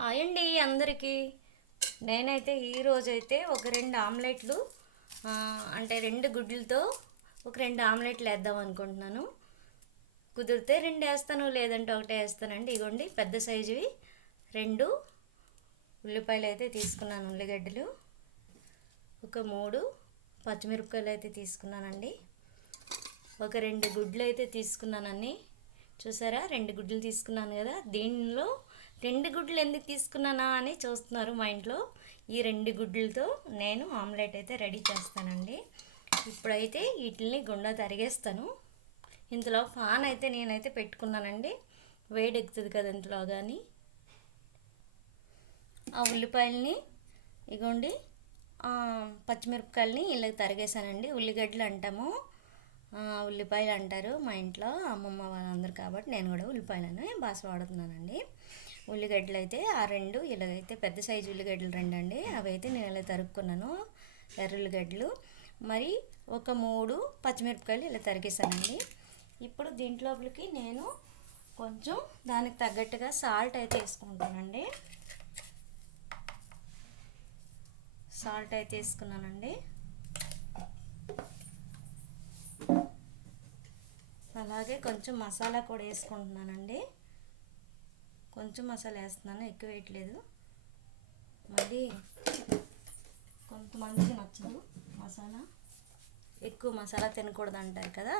Hi అండి అందరికీ. నేనైతే ఈరోజైతే ఒక 2 ఆమ్లెట్లు అంటే 2 గుడ్లతో ఒక 2 ఆమ్లెట్లు వేద్దాం అనుకుంటున్నాను. కుదిరితే 2 వేస్తాను, లేదంటే ఒకటే వేస్తానండి. ఇగోండి పెద్ద సైజువి 2 ఉల్లిపాయలు అయితే తీసుకున్నాను, ఉల్లిగడ్డలు. ఒక 3 పచ్చిమిరపకాయలు అయితే తీసుకున్నానండి. ఒక 2 గుడ్లు అయితే తీసుకున్నానండి. చూసారా, 2 గుడ్లు తీసుకున్నాను కదా. దీనిలో 2 గుడ్లు ఎందుకు తీసుకున్నానా అని చూస్తున్నారు మా ఇంట్లో. ఈ 2 గుడ్లతో నేను ఆమ్లెట్ అయితే రెడీ చేస్తానండి. ఇప్పుడైతే వీటిని గుండా తరిగేస్తాను. ఇందులో ఫ్యాన్ అయితే నేనైతే పెట్టుకున్నానండి, వేడెక్కుతుంది కదా ఇందులో. కానీ ఆ ఉల్లిపాయలని ఇగోండి, పచ్చిమిరపకాయలని ఇలా తరిగేసానండి. ఉల్లిగడ్డలు అంటాము, ఉల్లిపాయలు అంటారు మా ఇంట్లో అమ్మమ్మ వాళ్ళందరూ, కాబట్టి నేను కూడా ఉల్లిపాయలను భాష వాడుతున్నానండి. ఉల్లిగడ్డలు అయితే ఆ 2 ఇలాగైతే పెద్ద సైజు ఉల్లిగడ్డలు 2 అండి. అవి అయితే నేను ఇలా తరుక్కున్నాను, ఎర్ర ఉల్లిగడ్డలు. మరి ఒక 3 పచ్చిమిరపకాయలు ఇలా తరిగేసానండి. ఇప్పుడు దీంట్లోకి నేను కొంచెం దానికి తగ్గట్టుగా సాల్ట్ అయితే వేసుకుంటానండి. సాల్ట్ అయితే వేసుకున్నానండి. అలాగే కొంచెం మసాలా కూడా వేసుకుంటున్నానండి. కొంచెం మసాలా వేస్తున్నాను, ఎక్కువ వేయట్లేదు. మళ్ళీ కొంతమందికి నచ్చదు మసాలా, ఎక్కువ మసాలా తినకూడదు అంటారు కదా,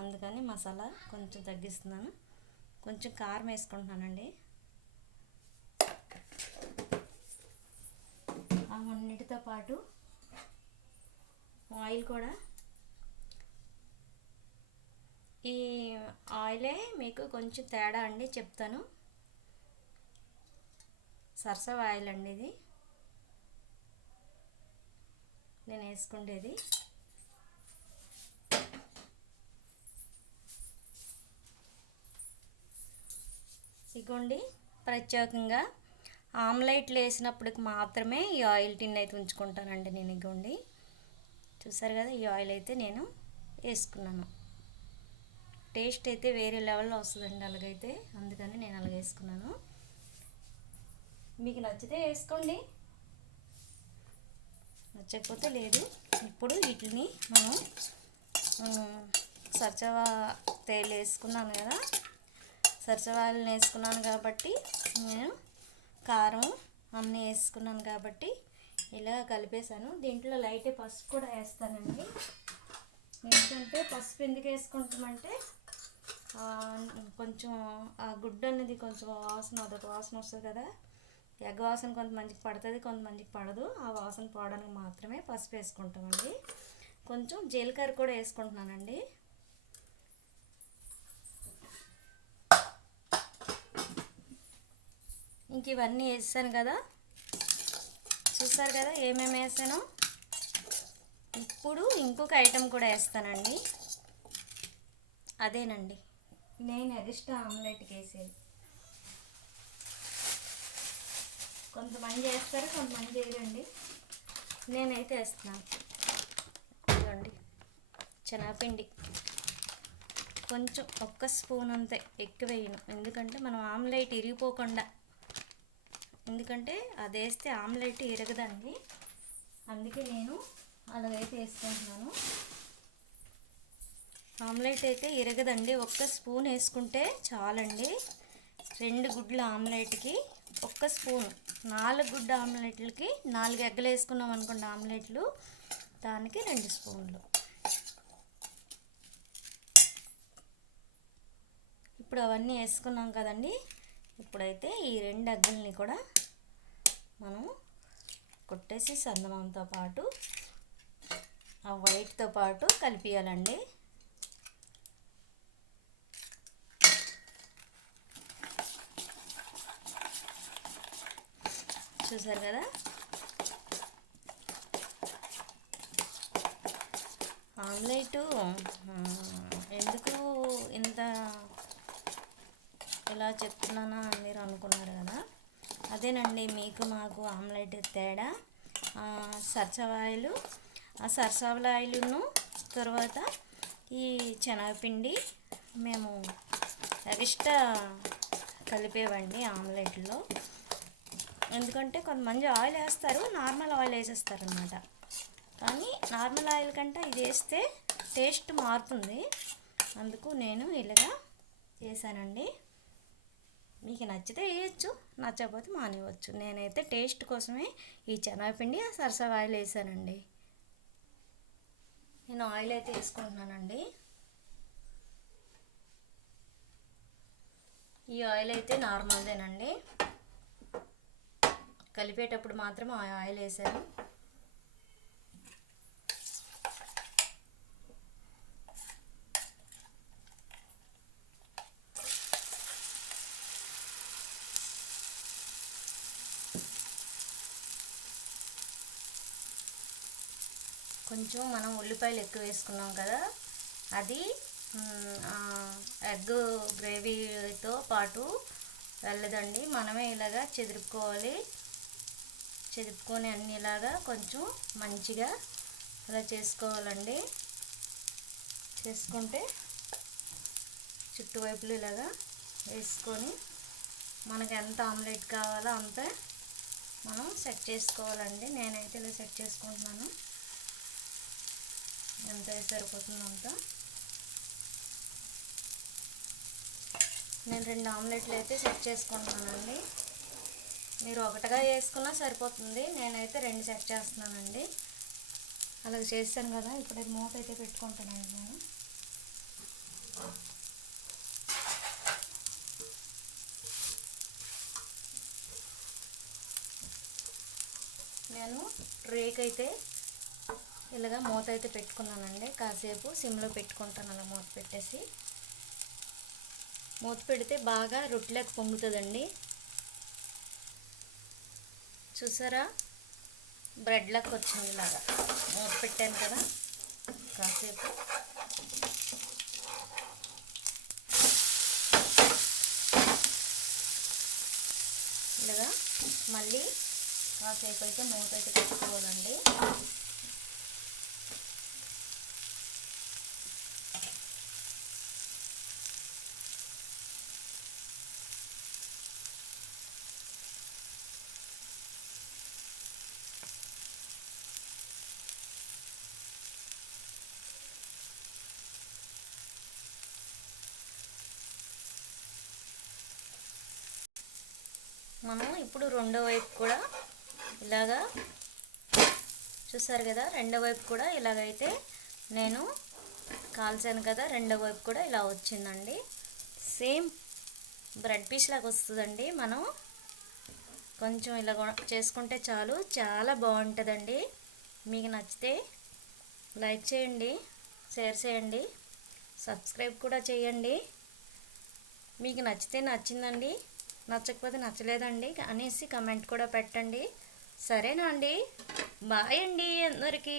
అందుకని మసాలా కొంచెం తగ్గిస్తున్నాను. కొంచెం కారం వేసుకుంటున్నానండి. అవన్నిటితో పాటు ఆయిల్ కూడా. ఈ ఆయిలే మీకు కొంచెం తేడా అండి చెప్తాను. సరసవ ఆయిల్ అండి ఇది నేను వేసుకుండేది. ఇగోండి, ప్రత్యేకంగా ఆమ్లెట్లు వేసినప్పటికి మాత్రమే ఈ ఆయిల్ టిన్ అయితే ఉంచుకుంటానండి నేను. ఇగోండి, చూసారు కదా, ఈ ఆయిల్ అయితే నేను వేసుకున్నాను. టేస్ట్ అయితే వేరే లెవెల్లో వస్తుందండి అలాగైతే, అందుకని నేను అలాగ వేసుకున్నాను. మీకు నచ్చితే వేసుకోండి, నచ్చకపోతే లేదు. ఇప్పుడు వీటిని మనం సర్చవా తేలు వేసుకున్నాను కదా, సర్చవాయిల్ని వేసుకున్నాను కాబట్టి, నేను కారం అన్నీ వేసుకున్నాను కాబట్టి ఇలా కలిపేసాను. దీంట్లో లైట్ పసుపు కూడా వేస్తానండి. ఎందుకంటే పసుపు ఎందుకు వేసుకుంటామంటే కొంచెం ఆ గుడ్డు అనేది కొంచెం వాసన, అదొక వాసన వస్తుంది కదా. ఎగ్గ వాసన కొంతమందికి పడుతుంది, కొంతమందికి పడదు. ఆ వాసన పోవడానికి మాత్రమే పసుపు వేసుకుంటామండి. కొంచెం జీలకర్ర కూడా వేసుకుంటున్నానండి. ఇంక ఇవన్నీ వేసాను కదా, చూసారు కదా ఏమేమి వేసానో. ఇప్పుడు ఇంకొక ఐటెం కూడా వేస్తానండి. అదేనండి నేను ఎక్స్ట్రా ఆమ్లెట్కి వేసేది. కొంతమంది వేస్తారు, కొంతమంది వేయరండి. నేనైతే వేస్తున్నాను. ఇదిగోండి శనగపిండి కొంచెం, ఒక్క స్పూన్ అంతే, ఎక్కువ వేయను. ఎందుకంటే మనం ఆమ్లెట్ ఇరిగిపోకుండా, ఎందుకంటే అది వేస్తే ఆమ్లెట్ ఇరగదండి, అందుకే నేను అలాగైతే వేసుకుంటున్నాను. ఆమ్లెట్ అయితే ఇరగదండి, ఒక్క స్పూన్ వేసుకుంటే చాలండి. 2 గుడ్ల ఆమ్లెట్కి ఒక్క స్పూన్. 4 గుడ్డ ఆమ్లెట్లకి 4 ఎగ్గలు వేసుకున్నాం అనుకోండి ఆమ్లెట్లు, దానికి 2 స్పూన్లు. ఇప్పుడు అవన్నీ వేసుకున్నాం కదండి. ఇప్పుడైతే ఈ 2 ఎగ్గల్ని కూడా మనం కొట్టేసి సందమంతో పాటు ఆ వైట్తో పాటు కలిపియాలండి. చూసారు కదా, ఆమ్లెట్ ఎందుకు ఇంత ఇలా చెప్తున్నానా అని మీరు అనుకున్నారు కదా. అదేనండి మీకు మాకు ఆమ్లెట్ తేడా. సర్సవాయిలు, ఆ సర్సవల ఆయిల్ను తర్వాత ఈ శనగపిండి మేము ఎక్స్ట్రా కలిపేవండి ఆమ్లెట్లో. ఎందుకంటే కొంతమంది ఆయిల్ వేస్తారు, నార్మల్ ఆయిల్ వేసేస్తారు అనమాట. కానీ నార్మల్ ఆయిల్ కంటే ఇది వేస్తే టేస్ట్ మారుతుంది. అందుకు నేను ఇలాగా చేశానండి. మీకు నచ్చితే వేయచ్చు, నచ్చకపోతే మానేయవచ్చు. నేనైతే టేస్ట్ కోసమే ఈ శనగపిండి సరసవ ఆయిల్ వేసానండి. నేను ఆయిల్ అయితే వేసుకుంటున్నానండి. ఈ ఆయిల్ అయితే నార్మల్దేనండి. కలిపేటప్పుడు మాత్రం ఆయిల్ వేసాను. కొంచెం మనం ఉల్లిపాయలు ఎక్కువ వేసుకున్నాం కదా, అది ఎగ్ గ్రేవీతో పాటు వెళ్ళదండి. మనమే ఇలాగా చెదుపుకొని అన్ని ఇలాగా కొంచెం మంచిగా ఇలా చేసుకోవాలండి. చేసుకుంటే చుట్టువైపులు ఇలాగా వేసుకొని మనకి ఎంత ఆమ్లెట్ కావాలో అంత మనం సెట్ చేసుకోవాలండి. నేనైతే ఇలా సెట్ చేసుకుంటున్నాను. ఎంత సరిపోతుందో అంత. నేను 2 ఆమ్లెట్లు అయితే సెట్ చేసుకుంటున్నానండి. మీరు ఒకటిగా వేసుకున్నా సరిపోతుంది. నేనైతే 2 సెట్ చేస్తున్నానండి. అలాగ చేస్తాను కదా. ఇప్పుడు మూత అయితే పెట్టుకుంటానండి నేను ట్రేకైతే ఇలాగా మూత అయితే పెట్టుకున్నానండి. కాసేపు సిమ్లో పెట్టుకుంటాను. అలా మూత పెట్టేసి, మూత పెడితే బాగా రొట్టెలకు పొంగుతుందండి. చూసారా, బ్రెడ్లకు వచ్చింది. ఇలాగా మూత పెట్టాను కదా కాసేపు. ఇలాగా మళ్ళీ కాసేపు అయితే మూత అయితే పెట్టుకోవాలండి. మనం ఇప్పుడు రెండో వైపు కూడా ఇలాగా చూసారు కదా, రెండో వైపు కూడా ఇలాగైతే నేను కాల్చాను కదా, రెండో వైపు కూడా ఇలా వచ్చిందండి. సేమ్ బ్రెడ్ పీస్ లాగా వస్తుందండి. మనం కొంచెం ఇలా చేసుకుంటే చాలు, చాలా బాగుంటుందండి. మీకు నచ్చితే లైక్ చేయండి, షేర్ చేయండి, సబ్స్క్రైబ్ కూడా చేయండి. మీకు నచ్చితే నచ్చిందండి, నచ్చకపోతే నచ్చలేదండి అనేసి కమెంట్ కూడా పెట్టండి. సరేనా అండి? బాయ్ అండి అందరికీ.